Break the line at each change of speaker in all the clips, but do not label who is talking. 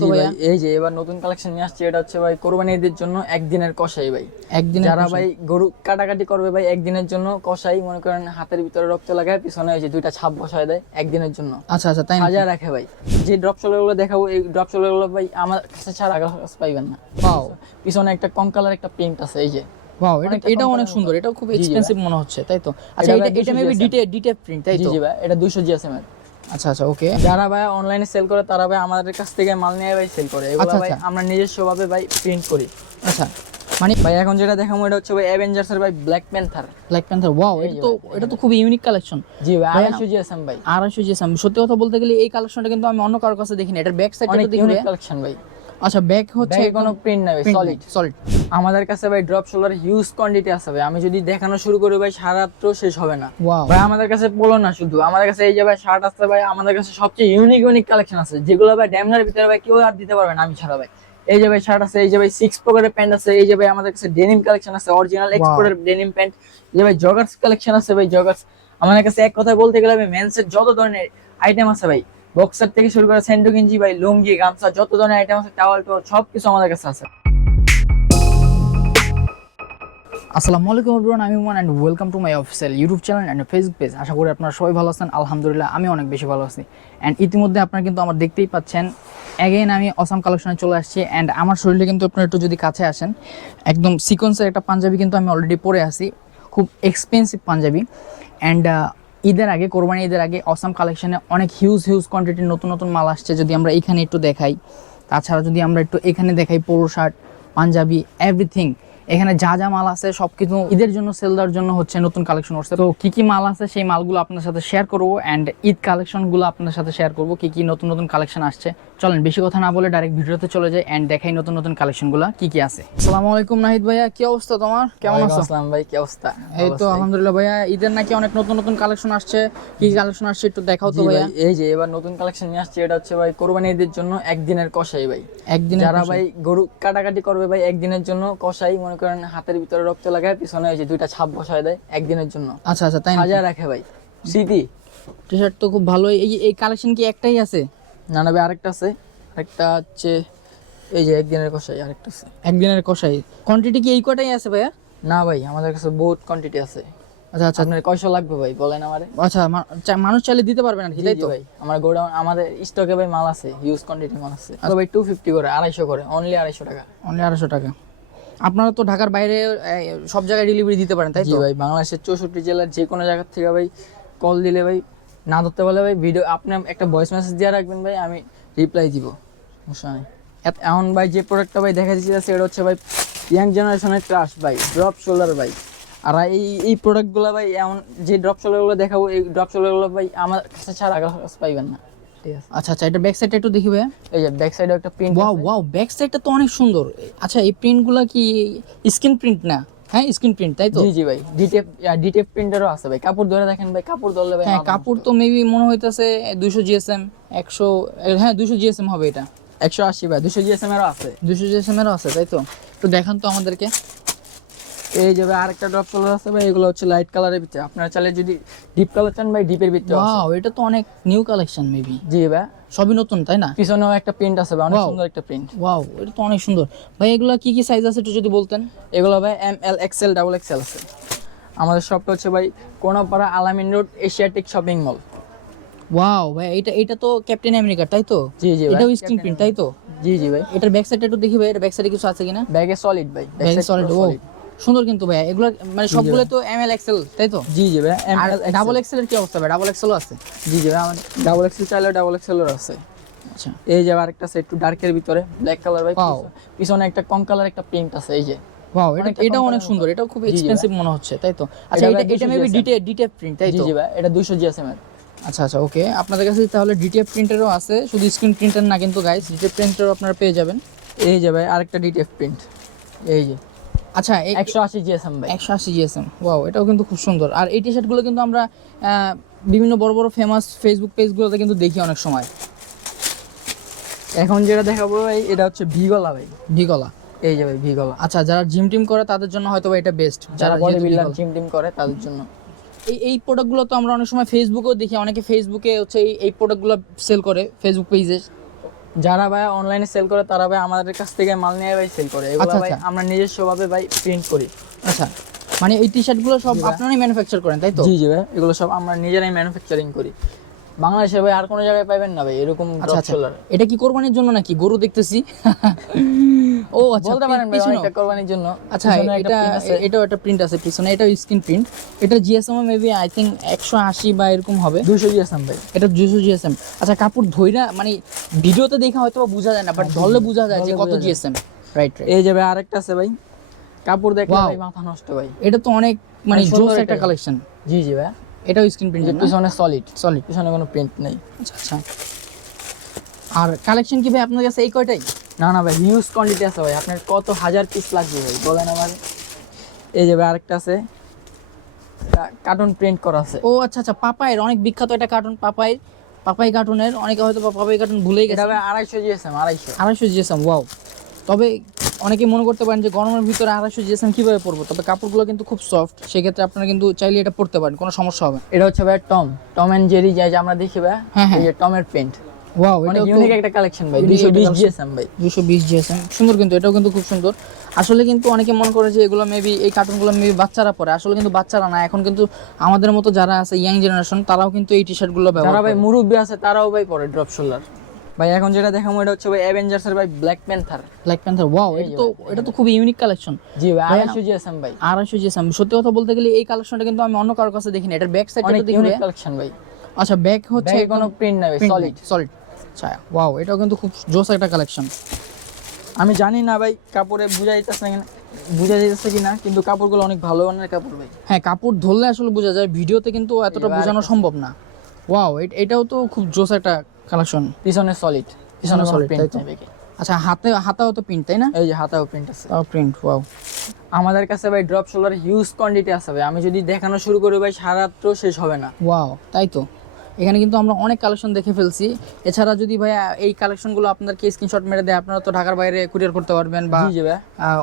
জি এই যে এবার নতুন কালেকশন নিয়ে আসছে এটা হচ্ছে ভাই কোরবানি ঈদের জন্য একদিনের কষাই ভাই।
একদিন
যারা ভাই গরু কাটাকাটি করবে ভাই একদিনের জন্য কষাই মনে করেন হাতের ভিতরে রক্ত লাগায় পিছনে এই যে দুইটা ছাপ বসায় দেয় একদিনের জন্য।
আচ্ছা আচ্ছা তাই
সাজা রাখে ভাই। যে ড্রপ শোলারগুলো দেখাবো এই ড্রপ শোলারগুলো ভাই আমার কাছে ছাড়া কাছে পাইবেন না।
Wow.
পিছনে একটা কঙ্কালের একটা প্রিন্ট আছে এই যে।
ওয়াও এটা এটাও অনেক সুন্দর এটাও খুব
জি, জি।
এক্সপেন্সিভ মনে হচ্ছে তাই তো? আচ্ছা
এটা
এটা এটা
200
মেবি ডিটে ডিটে প্রিন্ট তাই তো?
জি ভাই এটা দুইশো জিএসএম এর।
আচ্ছা আচ্ছা ওকে
যারা ভাই অনলাইনে সেল করে তারা ভাই আমাদের কাছ থেকে মাল নিয়ে ভাই সেল করে। এগুলো
আচ্ছা,
ভাই
আচ্ছা।
আমরা নিজস্ব ভাবে ভাই প্রিন্ট করি।
আচ্ছা। মানে
ভাই এখন যেটা দেখাবো এটা হচ্ছে ভাই অ্যাভেঞ্জার্স এর ভাই black panther
black panther wow এটা তো এটা তো খুব ইউনিক কালেকশন
জি ভাই
ভাইয়া-
আড়াইশো জিএসএম ভাই।
আড়াইশো জিএসএম সত্যি কথা বলতে গেলে এই কালেকশনটা কিন্তু আমি অন্য কারোর কাছে দেখিনি এটা ব্যাক সাইডটা
অনেক ইউনিক কালেকশন ভাই।
আচ্ছা ব্যাক হচ্ছে
কোনো প্রিন্ট নাই সলিড
সলিড
আমাদের কাছে ভাই ড্রপ শোলার হিউজ কোয়ান্টিটি আছে ভাই। আমি যদি দেখানো শুরু করি ভাই সারা রাত্র শেষ হবে না। ভাই আমাদের কাছে বলো না শুধু। আমাদের কাছে এই যে ভাই শার্ট আছে ভাই আমাদের কাছে সবচেয়ে ইউনিক ইউনিক কালেকশন আছে। যেগুলো ভাই ড্যামনার ভিতরে ভাই কেউ আর দিতে পারবে না আমি ছাড়া ভাই। এই যে ভাই শার্ট আছে এই যে ভাই সিক্স পকেটের প্যান্ট আছে এই যে ভাই আমাদের কাছে ডেনিম কালেকশন আছে অরিজিনাল এক্সপোর্টের ডেনিম প্যান্ট এই যে ভাই জগার্স কালেকশন আছে ভাই জগার্স আমাদের কাছে এক কথায় বলতে গেলে ভাই মেন্সের যত ধরনের আইটেম আছে ভাই বক্সার থেকে শুরু করে স্যান্ডো গেঞ্জি ভাই, লুঙ্গি, গামছা, যত ধরনের আইটেম আছে টাওয়াল টাওয়াল সব কিছু আমাদের কাছে আছে।
আসসালামু আলাইকুম এভরিওয়ান আমি Oman and welcome to my official YouTube channel and Facebook page আশা করি আপনারা সবাই ভালো আছেন। আলহামদুলিল্লাহ, আমি অনেক বেশি ভালো আছি। অ্যান্ড ইতিমধ্যে আপনারা কিন্তু আমার দেখতেই পাচ্ছেন অ্যাগেন আমি অসাম কালেকশনে চলে আসছি। অ্যান্ড আমার শরীরে কিন্তু আপনারা একটু যদি কাছে আসেন, একদম সিকোয়েন্সের একটা পাঞ্জাবি কিন্তু আমি অলরেডি পরে আছি। খুব এক্সপেন্সিভ পাঞ্জাবি। অ্যান্ড ঈদের আগে, কোরবানি ঈদের আগে অসাম কালেকশনে অনেক হিউজ হিউজ কোয়ান্টিটির নতুন নতুন মাল আসছে যদি আমরা এখানে একটু দেখাই। তাছাড়া যদি আমরা একটু এখানে দেখাই পোলো শার্ট পাঞ্জাবি এভরিথিং এখানে যা যা মাল আছে সবকিছু ঈদের জন্য সেল দেওয়ার জন্য হচ্ছে নতুন কালেকশন করছে তো কি কি মাল আছে সেই মালগুলো আপনার সাথে শেয়ার করব অ্যান্ড ঈদ কালেকশনগুলো আপনার সাথে শেয়ার করব কি কি নতুন নতুন কালেকশন আসছে। চলেন বেশি কথা না বলে ডাইরেক্ট ভিডিওতে চলে যাই অ্যান্ড দেখাই নতুন নতুন কালেকশনগুলো কি কি আছে। আসসালামু আলাইকুম নাহিদ ভাইয়া কি অবস্থা তোমার? কেমন আছো?
আসসালাম ভাই কি অবস্থা?
এই তো? আলহামদুলিল্লাহ ভাইয়া ঈদের নাকি অনেক নতুন নতুন কালেকশন আসছে কি কালেকশন আসছে একটু দেখাও তো ভাইয়া।
এই যে এবার নতুন কালেকশন নিয়ে আসছে এটা হচ্ছে ভাই কোরবানি ঈদের জন্য একদিনের কষাই ভাই।
একদিন
যারা ভাই গরু কাটাকাটি করবে ভাই একদিনের জন্য কষাই মনে করেন হাতের ভিতরে রক্ত লাগায় পিছনে এই যে দুইটা ছাপ বসায় দেয় একদিনের জন্য।
আচ্ছা আচ্ছা তাই না
সাজা রাখে ভাই। স্মৃতি।
টি শার্ট তো খুব ভালোই এই এই কালেকশন কি একটাই আছে?
না না ভাই আরেকটা আছে। আরেকটা হচ্ছে এই যে একদিনের কষাই আরেকটা আছে।
একদিনের কষাই কোয়ান্টিটি কি এই কটাই আছে ভাইয়া?
না ভাই আমাদের কাছে বহুত কোয়ান্টিটি আছে।
আচ্ছা আচ্ছা।
আপনার কয়শো লাগবে ভাই বলেন আমারে?
আচ্ছা মানুষ চাইলে দিতে পারবেন
না
তাই তো।
ভাই আমার গোডাউন আমাদের স্টকে ভাই মাল আছে হিউজ কোয়ান্টিটি মাল আছে। ভাই টু ফিফটি করে আড়াইশো করে অনলি আড়াইশো টাকা।
অনলি আড়াইশো টাকা। আপনারা তো ঢাকার বাইরে সব জায়গায় ডেলিভারি দিতে পারেন তাই তো?
ভাই বাংলাদেশের চৌষট্টি জেলার যে কোনো জায়গার থেকে ভাই কল দিলে ভাই না ধরতে পারলে ভাই ভিডিও আপনি একটা ভয়েস মেসেজ দিয়ে রাখবেন ভাই আমি রিপ্লাই দিব। সমস্যা নেই। এখন ভাই যে প্রোডাক্টটা ভাই দেখা দিচ্ছে সেটা হচ্ছে ভাই ইয়াং জেনারেশনের ট্রাশ ভাই ড্রপ শোল্ডার ভাই। আর এই এই প্রোডাক্টগুলো ভাই এমন যে ড্রপ শোল্ডারগুলো দেখাবো এই ড্রপ শোল্ডারগুলো ভাই আমার কাছে ছাড়া কাছে পাইবেন না। ঠিক আছে
আচ্ছা আচ্ছা এটা ব্যাক সাইডটা একটু দেখি ভাইয়া
এই যে ব্যাক সাইডে একটা প্রিন্ট
ওয়াও ওয়াও ব্যাক সাইডটা তো অনেক সুন্দর। আচ্ছা এই প্রিন্টগুলো কি স্ক্রিন প্রিন্ট না? হ্যাঁ স্ক্রিন প্রিন্ট তাই তো?
জি জি ভাই ডিটেপ ডিটেপ প্রিন্টারও আছে ভাই। কাপড় ধরে দেখেন ভাই কাপড় ধরলে ভাই
হ্যাঁ কাপড় তো মেবি মনে হইতেছে দুইশো জিএসএম একশো হ্যাঁ দুইশো জিএসএম হবে এটা।
একশো আশি ভাই দুশো জিএসএম এরও আছে।
দুইশো জিএসএম এরও আছে তাই তো? একটু দেখান তো আমাদেরকে।
এই যে ভাই আরেকটা ড্রপ কালার আছে ভাই এগুলো হচ্ছে লাইট কালারের ভিতরে। আপনারা চাইলে যদি ডিপ কালার চান ভাই ডিপের ভিতরে আছে।
ওয়াও এটা তো অনেক নিউ কালেকশন মেবি
জি ভাই।
সবই নতুন তাই না?
পিছনেও একটা প্রিন্ট আছে ভাই অনেক সুন্দর একটা প্রিন্ট
ওয়াও এটা তো অনেক সুন্দর। ভাই এগুলা কি কি সাইজ আছে একটু যদি বলতেন?
এগুলো ভাই M L XL double XL আছে। আমাদের শপটা হচ্ছে ভাই Konapara Alamin road Asiatic shopping mall
wow ভাই এটা এটা তো ক্যাপ্টেন আমেরিকা তাই তো?
জি জি
এটাও স্ক্রিন প্রিন্ট তাই তো?
জি জি ভাই।
এটার ব্যাক সাইডটা একটু দেখি ভাই এটা ব্যাক সাইডে কিছু আছে কিনা?
ব্যাগে সলিড ভাই side
সলিড ও। সুন্দর কিন্তু ভাইয়া। এগুলো মানে সবগুলো তো এম এল এক্সেল তাই তো?
জি জি ভাই এম এল
ডাবল এক্সেল এর কি অবস্থা ভাই ডাবল এক্সেলও আছে?
জি জি ভাই আমার ডাবল এক্সেল চাইলে ডাবল এক্সেলের আছে।
আচ্ছা।
এই যে আরেকটা আছে একটু ডার্কের ভিতরে ব্ল্যাক কালার ভাই. পিছনে একটা কম কালার একটা প্রিন্ট আছে এই যে।
ওয়াও এটা এটাও অনেক সুন্দর এটাও খুব এক্সপেন্সিভ মনে হচ্ছে তাই তো? আচ্ছা
এটা
এটা এটা
200
মেবি ডিটে ডিটে প্রিন্ট তাই তো?
জি ভাই এটা দুশো জিএসএম এর।
আচ্ছা আচ্ছা ওকে আপনাদের কাছে তাহলে ডিটিএফ প্রিন্টারও আছে শুধু স্ক্রিন প্রিন্টার না কিন্তু গাইস ডিটিএফ প্রিন্টারও আপনারা পেয়ে যাবেন।
এই যে ভাই আরেকটা ডিটিএফ প্রিন্ট এই যে।
আচ্ছা
একশো আশি জিএসএম ভাই।
একশো আশি জিএসএম ওয়াও এটাও কিন্তু খুব সুন্দর। আর এই টি শার্টগুলো কিন্তু আমরা বিভিন্ন বড় বড় ফেমাস ফেসবুক পেজগুলোতে কিন্তু দেখি অনেক সময়।
এখন যেটা দেখাবো ভাই এটা হচ্ছে ভিগলা ভাই।
ভিগলা
এই যে ভাই ভিগলা
আচ্ছা যারা জিম টিম করে তাদের জন্য হয়তো এটা বেস্ট
যারা
যারা
বডি বিল্ডার জিম টিম করে তাদের জন্য।
এই এই প্রোডাক্টগুলো তো আমরা অনেক সময় ফেসবুকেও দেখি। অনেকে ফেসবুকে হচ্ছে এই এই প্রোডাক্টগুলো সেল করে ফেসবুক পেজে
যারা ভাই অনলাইনে সেল করে তারা ভাই আমাদের কাছ থেকে মাল নিয়ে ভাই সেল করে। এগুলো
আচ্ছা,
ভাই
আচ্ছা।
আমরা নিজস্ব ভাবে ভাই প্রিন্ট করি।
আচ্ছা। মানে এই টি শার্টগুলো সব আপনারাই ম্যানুফ্যাকচার করেন তাই তো?
জি জি ভাই এগুলো সব আমরা নিজেরাই ম্যানুফ্যাকচারিং করি। বাংলাদেশে ভাই আর কোনো জায়গায় পাবেন না ভাই এরকম
আচ্ছা আচ্ছা। এটা কি কোরবানির জন্য নাকি? গরু দেখতেছি। ও আচ্ছা
বলতে পারেন ভাই
পিছনেও।
জন্য।
আচ্ছা এটা এটাও একটা প্রিন্ট আছে পিছনে। এটাও স্ক্রিন প্রিন্ট এটা জিএসএম মেবি আই থিঙ্ক একশো আশি বা এরকম হবে।
দুশো দিয়েছেন ভাই।
এটা দুশো জিএসএম আচ্ছা কাপড় ধইরা মানে ভিডিওতে দেখা হয়তো বোঝা যায় না বাট ধরলে বোঝা যায় যে কত জিএসএম রাইট
এই যে ভাই আরেকটা আছে ভাই। কাপড় দেখলে ভাই মাথা নষ্ট ভাই।
এটা তো অনেক মানে জোস একটা কালেকশন
জি জি ভাই।
এটাও স্ক্রিন প্রিন্ট
পিছনে সলিড
সলিড
পিছনে কোনো প্রিন্ট নেই।
আচ্ছা আচ্ছা। আর কালেকশন কি ভাই আপনার কাছে এই কয়টাই?
না না ভাই হিউজ কোয়ান্টিটি আছে ভাই। আপনার কত হাজার পিস লাগবে ভাই বলেন আমার। এই যে ভাই আরেকটা আছে। কার্টুন প্রিন্ট করা আছে।
ও আচ্ছা আচ্ছা পাপায়ের অনেক বিখ্যাত একটা কার্টুন পাপায়ের পাপাই কার্টুনের অনেকে হয়তো পাপাই কার্টুন ভুলেই
এটা
গেছে
ভাই আড়াইশো জিএসএম আড়াইশো।
আড়াইশো জিএসএম ওয়াও তবে অনেকে মনে করতে পারেন যে গরমের ভিতরে আড়াইশো জিএসএম কীভাবে পরবো? তবে কাপড়গুলো কিন্তু খুব সফট সেক্ষেত্রে আপনারা কিন্তু চাইলে এটা পরতে পারেন কোনো সমস্যা হবে না।
এটা হচ্ছে ভাই টম টম এন্ড জেরি যাই যে আমরা দেখি ভাই
হ্যাঁ, হ্যাঁ।
এই যে টমের প্রিন্ট
ওয়াও এটাও
ইউনিক একটা কালেকশন ভাই
unique
দুশো
একটা
বিশ
collection।
জিএসএম ভাই।
দুশো বিশ জিএসএম সুন্দর কিন্তু এটাও কিন্তু খুব সুন্দর। আসলে কিন্তু অনেকে মনে করে যে এগুলো মেবি এই কার্টুনগুলো মেবি বাচ্চারা পরে। আসলে কিন্তু বাচ্চারা না এখন কিন্তু আমাদের মতো যারা আছে ইয়াং জেনারেশন তারাও কিন্তু এই টি শার্টগুলো
যারা
ব্যবহার
ভাই
করে।
মুরব্বী আছে তারাও ভাই পরে ড্রপ শোল্ডার ভাই এখন যেটা দেখাবো এটা হচ্ছে ভাই অ্যাভেঞ্জার্স এর ভাই black panther
black panther wow এটা তো এটা তো খুবই ইউনিক কালেকশন
জি ভাই
ভাই,
আড়াইশো জিএসএম ভাই।
আড়াইশো জিএসএম সত্যি কথা বলতে গেলে এই কালেকশনটা কিন্তু আমি অন্য কারোর কাছে দেখিনি। এটার ব্যাক সাইডটা
অনেক
দেখি
ইউনিক কালেকশন ভাই।
আচ্ছা ব্যাক হচ্ছে
কোনো প্রিন্ট নাই সলিড
সলিড আচ্ছা ওয়াও এটাও কিন্তু খুব জোস একটা কালেকশন
আমি জানি না ভাই কাপড়ে বুঝা যাইতেছে কিনা বুঝা যাইতেছে কিনা কিন্তু কাপড়গুলো অনেক ভালো মানের কাপড় ভাই।
হ্যাঁ কাপড় ধরলে আসলে বোঝা যায় ভিডিওতে কিন্তু এতটা বোঝানো সম্ভব না। ওয়াও এটাও তো খুব জোস একটা কালেকশন
পিছনে সলিড পিছনে সলিড প্রিন্ট।
আচ্ছা হাতে হাতাও তো প্রিন্ট তাই না?
এই যে হাতাও প্রিন্ট আছে।
তাও প্রিন্ট ওয়াও
আমাদের কাছে ভাই ড্রপ শোল্ডার হিউজ কোয়ান্টিটি আছে ভাই। আমি যদি দেখানো শুরু করি ভাই সারা রাত্রেও শেষ হবে না।
ওয়াও তাই তো? এখানে কিন্তু আমরা অনেক কালেকশন দেখে ফেলছি। এছাড়া যদি ভাইয়া এই কালেকশনগুলো আপনাদেরকে স্ক্রিনশট মেরে দেয় আপনারা তো ঢাকার বাইরে কুরিয়ার করতে পারবেন বা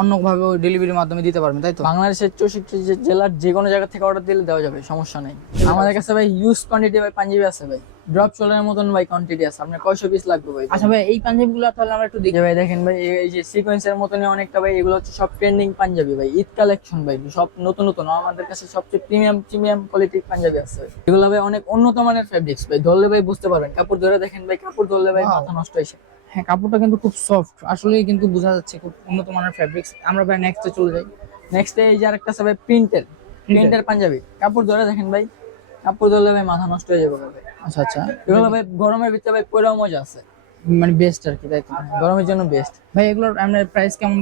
অন্যভাবে ডেলিভারির মাধ্যমে দিতে পারবেন তাই তো?
বাংলাদেশের চৌষট্টি জেলার যে কোনো জায়গা থেকে অর্ডার দিলে দেওয়া যাবে সমস্যা নেই। আমাদের কাছে ভাই ইউজ কোয়ান্টিটি ভাই পাঞ্জাবি আছে ভাই। ড্রপ শোল্ডারের মতন ভাই কোয়ান্টিটি আছে। আপনার কয়শো পিস লাগবে ভাই?
আচ্ছা ভাই এই পাঞ্জাবিগুলো তাহলে আমরা একটু দেখি।
ভাই দেখেন ভাই এই- এই যে সিকোয়েন্সের মতনই অনেকটা ভাই এগুলো হচ্ছে সব ট্রেন্ডিং পাঞ্জাবি ভাই। ঈদ কালেকশন ভাই সব নতুন নতুন। আমাদের কাছে সবচেয়ে প্রিমিয়াম প্রিমিয়াম কোয়ালিটির পাঞ্জাবি আছে। এগুলো ভাই অনেক উন্নত মানের ফেব্রিক্স ভাই। ধরলে ভাই বুঝতে পারবেন। কাপড় ধরে দেখেন ভাই কাপড় ধরলে ভাই মাথা নষ্ট হয়েছে
হ্যাঁ কাপড়টা কিন্তু খুব সফট আসলেই কিন্তু বোঝা যাচ্ছে খুব উন্নত মানের ফেব্রিক্স আমরা ভাই নেক্সটে চলে যাই।
নেক্সট এই যে আরেকটা আছে ভাই প্রিন্টের প্রিন্টের পাঞ্জাবি। কাপড় ধরে দেখেন ভাই কাপড় ধরলে ভাই মাথা নষ্ট হয়ে যাবে ভাই।
আচ্ছা আচ্ছা।
এগুলো ভাই গরমের ভিতরে ভাই পরেও মজা আছে।
মানে বেস্ট আর কি তাই তো?
গরমের জন্য বেস্ট
ভাই এগুলোর আপনার প্রাইস কেমন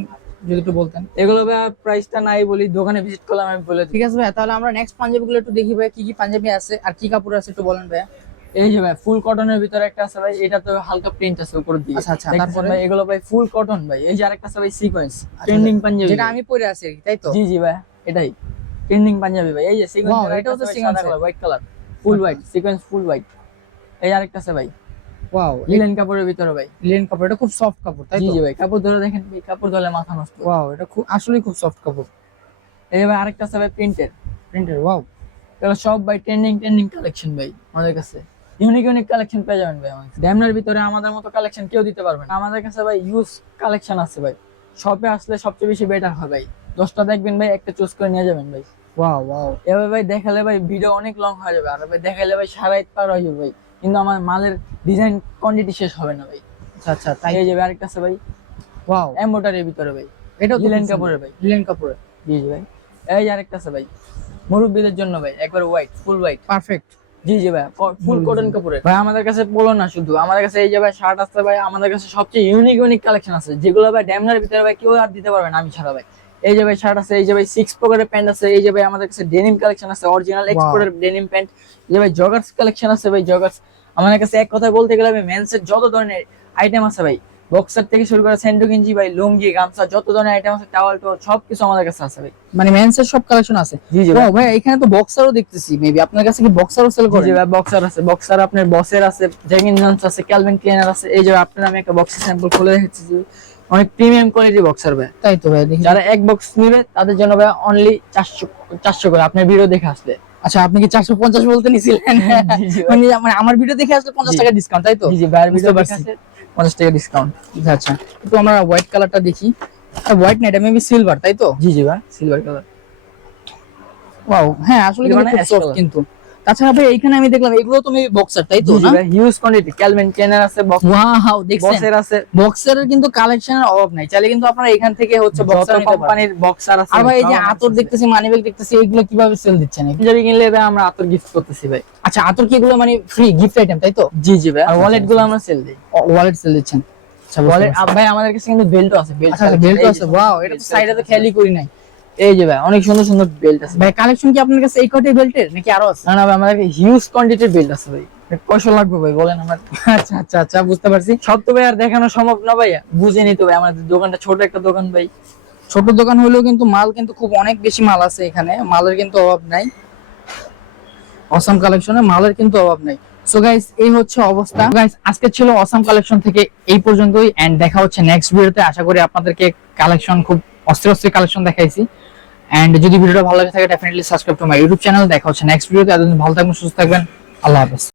যদি একটু বলতেন?
এগুলো ভাই প্রাইসটা নাই বলি দোকানে ভিজিট করলাম আমি বলে
ঠিক আছে ভাই তাহলে আমরা নেক্সট পাঞ্জাবিগুলো একটু দেখি ভাই কি কি পাঞ্জাবি আছে আর কি কাপড় আছে একটু বলেন ভাই।
এই যে ভাই ফুল কটনের ভিতরে একটা আছে ভাই এটা তো হালকা প্রিন্ট আছে উপর দিয়ে।
আচ্ছা, আচ্ছা, তারপরে?
ভাই এগুলো ভাই ফুল কটন ভাই। এই যে আরেকটা আছে ভাই সিকোয়েন্স ট্রেন্ডিং পাঞ্জাবি
যেটা আমি পরে আছি তাই তো?
জি জি ভাই এটাই। ট্রেন্ডিং পাঞ্জাবি ভাই এই যে সিকোয়েন্স
এটাও তো এর।
White colour full white sequence full white এই আরেকটা আছে ভাই।
ওয়াও
লিলেন কাপড়ের ভিতরে ভাই।
লিনেন কাপড় এটা খুব সফট কাপড় তাই তো?
জি ভাই কাপড় ধরে দেখেন ভাই কাপড় ধরে মাথা নষ্ট
ওয়াও এটা খুব আসলেই খুব সফট কাপড়।
এই ভাই আরেকটা আছে ভাই প্রিন্টের
প্রিন্টের ওয়াও
এগুলো সব ভাই ট্রেন্ডিং ট্রেন্ডিং কালেকশন ভাই আমাদের কাছে। ইউনিক ইউনিক কালেকশন পেয়ে যাবেন ভাই আমাদের ড্যামনার ভিতরে আমাদের মতো কালেকশন কেউ দিতে পারবে না। আমাদের কাছে ভাই ইউজ কালেকশন আছে ভাই। শপে আসলে সবচেয়ে বেশি বেটার হয় ভাই। দশটা দেখবেন ভাই একটা চুজ করে নিয়ে যাবেন ভাই।
ওয়াও ওয়াও
এভাবে ভাই দেখালে ভাই ভিডিও অনেক লং হয়ে যাবে। আর ভাই দেখালে ভাই সারা ঈদ পার হয়ে যাবে ভাই। কিন্তু আমার মালের ডিজাইন কোয়ান্টিটি শেষ হবে না ভাই।
আচ্ছা আচ্ছা তাই?
যাবে আরেকটা আছে ভাই।
ওয়াও
এম্বোটারির ভিতরে ভাই।
এটাও
লিলেন কাপড়ের। ভাই।
লিনেন কাপড়ের
জি জি ভাই। এই আরেকটা আছে ভাই। মুরব্বীদের জন্য ভাই একবার হোয়াইট ফুল হোয়াইট
পারফেক্ট
জি জি ভাই ফুল কটন কাপড়ের। ভাই আমাদের কাছে পোলো না শুধু। আমাদের কাছে এই যে ভাই শার্ট আছে ভাই আমাদের কাছে সবচেয়ে ইউনিক ইউনিক কালেকশন আছে। যেগুলো ভাই ড্যামনার ভিতরে ভাই কেউ আর দিতে পারবে না আমি ছাড়া ভাই। এই যে ভাই শার্ট আছে এই যে ভাই সিক্স পকেটের প্যান্ট আছে এই যে ভাই আমাদের কাছে ডেনিম কালেকশন আছে অরিজিনাল এক্সপোর্টের ডেনিম প্যান্ট এই যে ভাই জগার্স কালেকশন আছে ভাই জগার্স আমাদের কাছে এক কথায় বলতে গেলে ভাই মেন্সের যত ধরনের আইটেম আছে ভাই বক্সার থেকে শুরু করে স্যান্ডো গেঞ্জি ভাই লুঙ্গি গামছা যত ধরনের আইটেম আছে টাওয়াল টাওয়াল সব কিছু আমাদের কাছে আছে ভাই।
মানে মেন্সের সব কালেকশন আছে।
জি জি ভাই।
এখানে তো বক্সারও দেখতেছি মেবি আপনার কাছে কি বক্সারও সেল করে
জি ভাই বক্সার আছে বক্সার আপনার বসের আছে জ্যাকিন জন্স আছে ক্যালভিন ক্লিনার আছে এই যে আপনার আমি একটা বক্সের স্যাম্পল খুলে যে অনেক প্রিমিয়াম কোয়ালিটি বক্সার ভাই।
তাই তো ভাই দেখি।
যারা এক বক্স নিবে তাদের জন্য ভাই অনলি চারশো চারশো করে। আপনার ভিডিও দেখে আসবে
আচ্ছা আপনি কি চারশো পঞ্চাশ বলতে নিছিলেন। মানে মানে আমার ভিডিও দেখে আসলে পঞ্চাশ। টাকা ডিসকাউন্ট তাই তো?
জি জি ভাইয়ের ভিডিও দেখে পঞ্চাশ টাকা ডিসকাউন্ট
আচ্ছা। একটু আমরা হোয়াইট কালারটা দেখি। হোয়াইট না এটা মেবি সিলভার তাই তো?
জি জি ভাই সিলভার কালার
ওয়াও হ্যাঁ আসলে কিন্তু। তাছাড়া ভাই আমি দেখলাম এগুলো তো মেবি বক্সার তাই তো না?
হিউজ কোয়ান্টিটি ক্যালভিন কেনার আছে
ওয়াও দেখছেন?
বক্সের আছে।
কিন্তু কালেকশনের অভাব নাই। চাইলে কিন্তু আপনারা এখান থেকে হচ্ছে বক্সার
কোম্পানির বক্সার আছে
আর ভাই এই যে আতর
আছে।
দেখতেছি মানিব্যাগ দেখতেছি এগুলো কীভাবে সেল দিচ্ছেন?
পাঞ্জাবি কিনলে ভাই আমরা আতর গিফট করতেছি ভাই।
আচ্ছা আতর কি এগুলো মানে ফ্রি গিফট আইটেম তাই তো?
জি জি ভাই আর
ওয়ালেটগুলো।
আমরা সেল দিই।
ওয়ালেট সেল দিচ্ছেন। আচ্ছা
ওয়ালেট ভাই আমাদের কাছে কিন্তু বেল্টও আছে বেল্ট
আচ্ছা বেল্ট আছে ওয়াও এটা তো সাইডে তো খেয়ালই করি নাই।
এই যে ভাই অনেক সুন্দর সুন্দর বেল্ট আছে।
ভাই কালেকশন কি আপনার কাছে এই বেল্টের নাকি আরও আছে?
না না ভাই আমাদের হিউজ কোয়ান্টিটির বেল্ট আছে ভাই। কয়শো লাগবে ভাই বলেন আমার।
আচ্ছা আচ্ছা আচ্ছা বুঝতে পারছি।
সব তো ভাই আর দেখানো সম্ভব না ভাই বুঝে নিতে ভাই আমাদের দোকানটা ছোট একটা দোকান ভাই।
ছোট দোকান হলেও কিন্তু মাল কিন্তু খুব অনেক বেশি মাল আছে এখানে মালের কিন্তু অভাব নাই। অসম কালেকশনে মালের কিন্তু অভাব নাই। সো গাইস এই হচ্ছে অবস্থা। গাইস আজকে ছিল অসম কালেকশন থেকে এই পর্যন্তই এন্ড দেখা হচ্ছে নেক্সট ভিডিওতে আশা করি আপনাদেরকে কালেকশন খুব অস্থির অস্থির কালেকশন দেখাইছি। অ্যান্ড যদি ভিডিওটা ভালো লাগে থাকে definitely subscribe to my YouTube channel দেখা হচ্ছে নেক্সট ভিডিওতে এতদিন ভালো থাকবেন, সুস্থ থাকবেন। আল্লাহ হাফেজ।